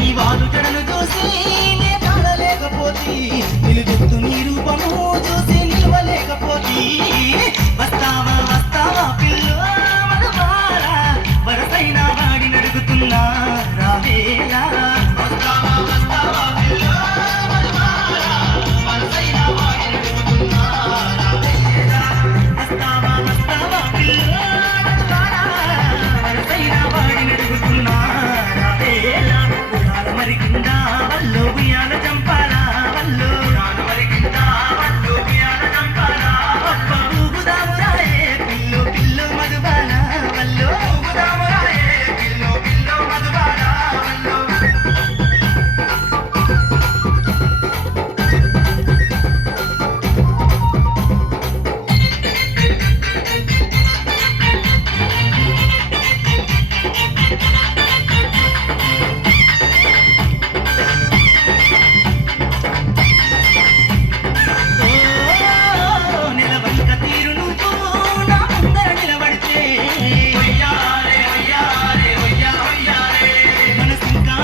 నీ వారు జడలు చూసి నే తాళలేకపోతే. నిలుదెత్తును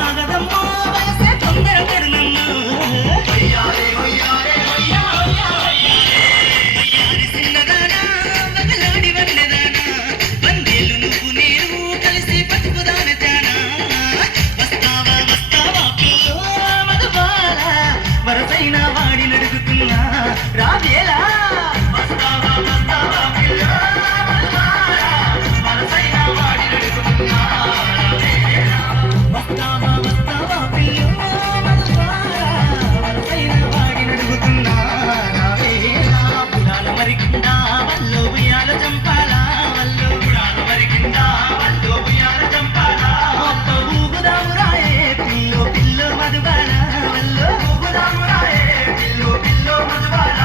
ஆகத వరికిందా వల్లో ఉయ్యాల చంపాలా వల్లో ఉడాల వరికిందా వల్లో ఉయ్యాల చంపాలా ఒక్క ఊగుదాము రాయే పిల్లో పిల్లో మధుబాల వల్లో ఊగుదాము రాయే పిల్లో పిల్లో మధుబాల